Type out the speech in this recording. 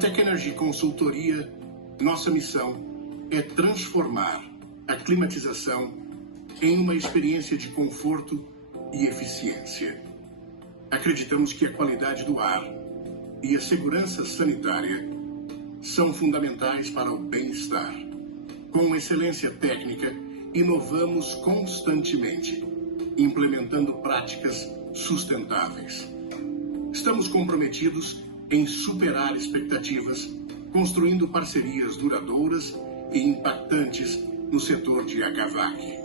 Tech Energy Consultoria, nossa missão é transformar a climatização em uma experiência de conforto e eficiência. Acreditamos que a qualidade do ar e a segurança sanitária são fundamentais para o bem-estar. Com excelência técnica, inovamos constantemente, implementando práticas sustentáveis. Estamos comprometidos em superar expectativas, construindo parcerias duradouras e impactantes no setor de HVAC.